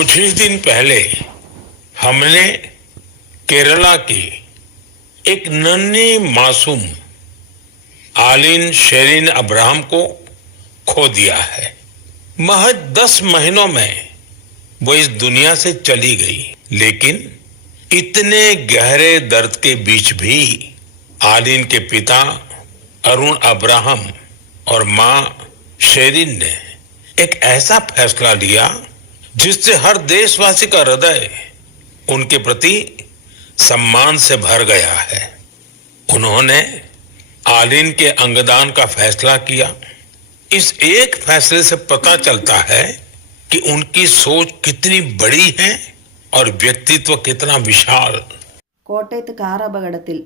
कुछ ही दिन पहले हमने केरला की एक नन्ही मासूम आलिन शेरिन अब्राहम को खो दिया है। महज 10 महीनों में वो इस दुनिया से चली गई, लेकिन इतने गहरे दर्द के बीच भी आलिन के पिता अरुण अब्राहम और मां शेरिन ने एक ऐसा फैसला लिया जिससे हर देशवासी का हृदय उनके प्रति सम्मान से भर गया है। उन्होंने आलिन के अंगदान का फैसला किया। इस एक फैसले से पता चलता है कि उनकी सोच कितनी बड़ी है और व्यक्तित्व कितना विशाल। കോട്ടയത്ത് കാർ അപകടത്തിൽ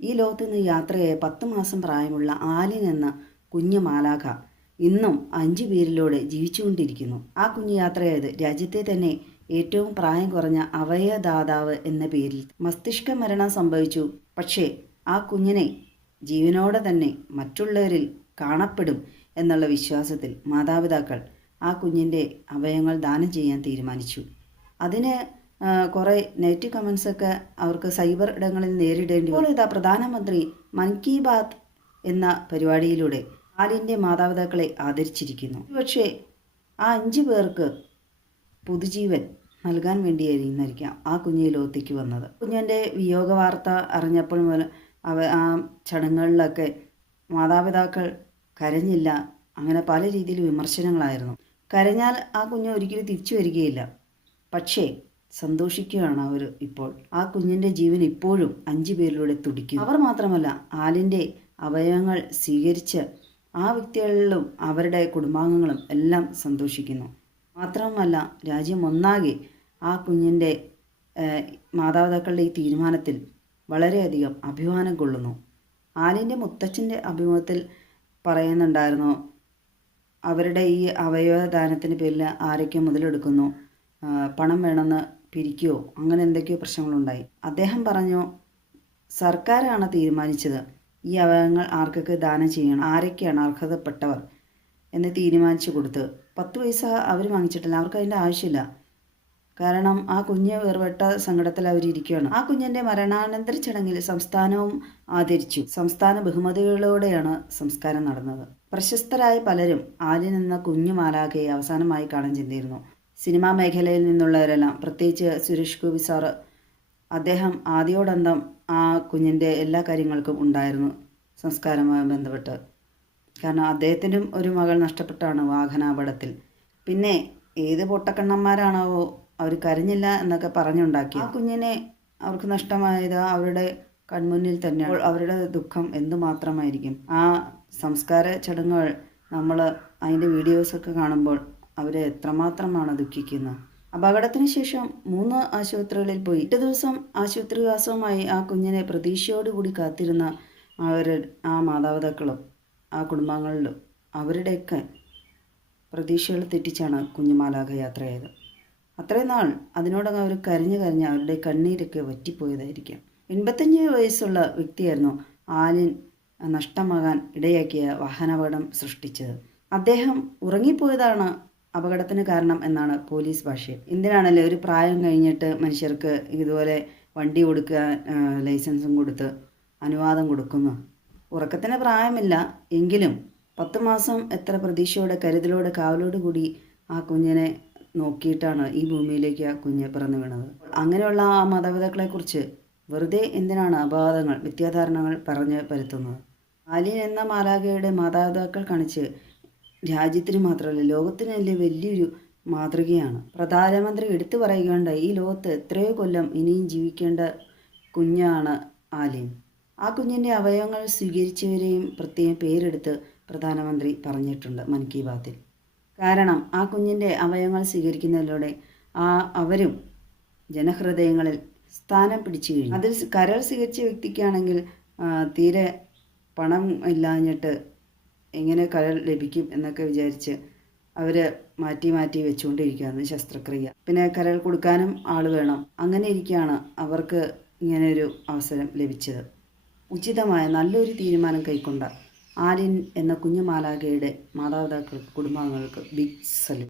ഈ ലോകത്ത് നിന്ന് യാത്രയായ 10 മാസം പ്രായമുള്ള ആലിൻ എന്ന കുഞ്ഞു മാലാഖ ഇന്നും 5 പേരിലൂടെ ജീവിച്ചുകൊണ്ടിരിക്കുന്നു. ആ കുഞ്ഞു യാത്രയായത് രാജ്യത്തെ തന്നെ ഏറ്റവും പ്രായം കുറഞ്ഞ അവയവദാതാവ് എന്ന പേരിൽ. മസ്തിഷ്ക മരണം സംഭവിച്ചു. പക്ഷേ ആ കുഞ്ഞിനെ ജീവനോടെ തന്നെ മറ്റുള്ളവരിൽ കാണപ്പെടും എന്നുള്ള വിശ്വാസത്തിൽ മാതാപിതാക്കൾ ആ കുഞ്ഞിൻ്റെ അവയവങ്ങൾ ദാനം ചെയ്യാൻ തീരുമാനിച്ചു. അതിന് കുറേ നെഗറ്റീവ് കമൻസൊക്കെ അവർക്ക് സൈബർ ഇടങ്ങളിൽ നേരിടേണ്ടി വന്നു. ഇപ്പോൾ പ്രധാനമന്ത്രി മൻ കി ബാത്ത് എന്ന പരിപാടിയിലൂടെ ആലിൻ്റെ മാതാപിതാക്കളെ ആദരിച്ചിരിക്കുന്നു. പക്ഷേ ആ 5 പേർക്ക് പുതുജീവൻ നൽകാൻ വേണ്ടിയായിരിക്കാം ആ കുഞ്ഞ് ലോകത്തേക്ക് വന്നത്. കുഞ്ഞിൻ്റെ വിയോഗ വാർത്ത അറിഞ്ഞപ്പോൾ മുതൽ ആ ചടങ്ങുകളിലൊക്കെ മാതാപിതാക്കൾ കരഞ്ഞില്ല, അങ്ങനെ പല രീതിയിൽ വിമർശനങ്ങളായിരുന്നു. കരഞ്ഞാൽ ആ കുഞ്ഞ് ഒരിക്കലും തിരിച്ചു വരികയില്ല. പക്ഷേ സന്തോഷിക്കുകയാണ് അവർ. ഇപ്പോൾ ആ കുഞ്ഞിൻ്റെ ജീവൻ ഇപ്പോഴും 5 പേരിലൂടെ തുടിക്കുന്നു. അവർ മാത്രമല്ല, ആലിൻ്റെ അവയവങ്ങൾ സ്വീകരിച്ച് ആ വ്യക്തികളിലും അവരുടെ കുടുംബാംഗങ്ങളും എല്ലാം സന്തോഷിക്കുന്നു. മാത്രമല്ല, രാജ്യം ഒന്നാകെ ആ കുഞ്ഞിൻ്റെ മാതാപിതാക്കളുടെ ഈ തീരുമാനത്തിൽ വളരെയധികം അഭിമാനം കൊള്ളുന്നു. ആലിൻ്റെ മുത്തച്ഛൻ്റെ അഭിമുഖത്തിൽ പറയുന്നുണ്ടായിരുന്നു, അവരുടെ ഈ അവയവദാനത്തിൻ്റെ പേരിൽ ആരൊക്കെ മുതലെടുക്കുന്നു, പണം വേണമെന്ന് പിരിക്കുകയോ അങ്ങനെ എന്തൊക്കെയോ പ്രശ്നങ്ങളുണ്ടായി. അദ്ദേഹം പറഞ്ഞു, സർക്കാരാണ് തീരുമാനിച്ചത് ഈ അവയവങ്ങൾ ആർക്കൊക്കെ ദാനം ചെയ്യണം, ആരൊക്കെയാണ് അർഹതപ്പെട്ടവർ എന്ന് തീരുമാനിച്ചു കൊടുത്ത്. 10 പൈസ അവർ വാങ്ങിച്ചിട്ടില്ല, അവർക്ക് അതിൻ്റെ ആവശ്യമില്ല. കാരണം ആ കുഞ്ഞ് വേർപെട്ട സങ്കടത്തിൽ അവരിയ്ക്കുകയാണ്. ആ കുഞ്ഞിൻ്റെ മരണാനന്തര ചടങ്ങിൽ സംസ്ഥാനവും ആദരിച്ചു. സംസ്ഥാന ബഹുമതികളോടെയാണ് സംസ്കാരം നടന്നത്. പ്രശസ്തരായ പലരും ആലിൻ എന്ന കുഞ്ഞു മാലാഖയെ അവസാനമായി കാണാൻ ചെന്നിരുന്നു. സിനിമാ മേഖലയിൽ നിന്നുള്ളവരെല്ലാം, പ്രത്യേകിച്ച് സുരേഷ് ഗോപി സാറ്, അദ്ദേഹം ആദ്യോടന്തം ആ കുഞ്ഞിൻ്റെ എല്ലാ കാര്യങ്ങൾക്കും ഉണ്ടായിരുന്നു സംസ്കാരവുമായി ബന്ധപ്പെട്ട്. കാരണം അദ്ദേഹത്തിനും ഒരു മകൾ നഷ്ടപ്പെട്ടാണ് വാഹനാപകടത്തിൽ. പിന്നെ ഏത് പൊട്ടക്കണ്ണന്മാരാണാവോ അവർ കരഞ്ഞില്ല എന്നൊക്കെ പറഞ്ഞുണ്ടാക്കി. ആ കുഞ്ഞിനെ അവർക്ക് നഷ്ടമായത് അവരുടെ കൺമുന്നിൽ തന്നെ. അവരുടെ ദുഃഖം എന്തുമാത്രമായിരിക്കും. ആ സംസ്കാര ചടങ്ങുകൾ നമ്മൾ അതിൻ്റെ വീഡിയോസൊക്കെ കാണുമ്പോൾ അവർ എത്രമാത്രമാണ് ദുഃഖിക്കുന്നത്. അപകടത്തിന് ശേഷം 3 ആശുപത്രികളിൽ പോയി 8 ദിവസം ആശുപത്രിവാസവുമായി ആ കുഞ്ഞിനെ പ്രതീക്ഷയോടുകൂടി കാത്തിരുന്ന ആ മാതാപിതാക്കളും ആ കുടുംബാംഗങ്ങളിലും അവരുടെയൊക്കെ പ്രതീക്ഷകൾ തെറ്റിച്ചാണ് കുഞ്ഞുമാലാഖ യാത്രയായത്. അത്രയും നാൾ അതിനോടകം അവർ കരഞ്ഞ് അവരുടെ കണ്ണീരൊക്കെ വറ്റിപ്പോയതായിരിക്കാം. 85 വയസ്സുള്ള വ്യക്തിയായിരുന്നു ആലിൻ നഷ്ടമാകാൻ ഇടയാക്കിയ വാഹനാപകടം സൃഷ്ടിച്ചത്. അദ്ദേഹം ഉറങ്ങിപ്പോയതാണ് അപകടത്തിന് കാരണം എന്നാണ് പോലീസ് ഭാഷ്യം. എന്തിനാണല്ലേ ഒരു പ്രായം കഴിഞ്ഞിട്ട് മനുഷ്യർക്ക് ഇതുപോലെ വണ്ടി കൊടുക്കാൻ ലൈസൻസും കൊടുത്ത് അനുവാദം കൊടുക്കുന്നു? ഉറക്കത്തിന് പ്രായമില്ല എങ്കിലും 10 മാസം എത്ര പ്രതീക്ഷയോടെ കരുതലോടെ കാവലോട് കൂടി ആ കുഞ്ഞിനെ നോക്കിയിട്ടാണ് ഈ ഭൂമിയിലേക്ക് ആ കുഞ്ഞ് പിറന്നു വീണത്. അങ്ങനെയുള്ള ആ മാതാപിതാക്കളെക്കുറിച്ച് വെറുതെ എന്തിനാണ് അപവാദങ്ങൾ, മിഥ്യാധാരണകൾ പറഞ്ഞ് പരത്തുന്നത്? ആലിൻ എന്ന മാലാഖയുടെ മാതാപിതാക്കൾ കാണിച്ച് രാജ്യത്തിന് മാത്രമല്ല ലോകത്തിന് വലിയൊരു മാതൃകയാണ്. പ്രധാനമന്ത്രി എടുത്തു പറയുകയുണ്ടായി, ഈ ലോകത്ത് എത്രയോ കൊല്ലം ഇനിയും ജീവിക്കേണ്ട കുഞ്ഞാണ് ആലിൻ. ആ കുഞ്ഞിൻ്റെ അവയവങ്ങൾ സ്വീകരിച്ചവരെയും പ്രത്യേകം പേരെടുത്ത് പ്രധാനമന്ത്രി പറഞ്ഞിട്ടുണ്ട് മൻ കി ബാത്തിൽ. കാരണം ആ കുഞ്ഞിൻ്റെ അവയവങ്ങൾ സ്വീകരിക്കുന്നതിലൂടെ അവരും ജനഹൃദയങ്ങളിൽ സ്ഥാനം പിടിച്ചു കഴിഞ്ഞു. അതിൽ കരൾ സ്വീകരിച്ച വ്യക്തിക്കാണെങ്കിൽ തീരെ പണം ഇല്ലാഞ്ഞിട്ട് എങ്ങനെ കരൾ ലഭിക്കും എന്നൊക്കെ വിചാരിച്ച് അവർ മാറ്റി വെച്ചുകൊണ്ടിരിക്കുകയാണ് ശസ്ത്രക്രിയ. പിന്നെ കരൾ കൊടുക്കാനും ആൾ വേണം. അങ്ങനെ ഇരിക്കുകയാണ് അവർക്ക് ഇങ്ങനെയൊരു അവസരം ലഭിച്ചത്. ഉചിതമായ നല്ലൊരു തീരുമാനം കൈക്കൊണ്ട ആലിൻ എന്ന കുഞ്ഞു മാലാഖയുടെ മാതാപിതാക്കൾക്ക്, കുടുംബാംഗങ്ങൾക്ക് ബിഗ് സല്യൂട്ട്.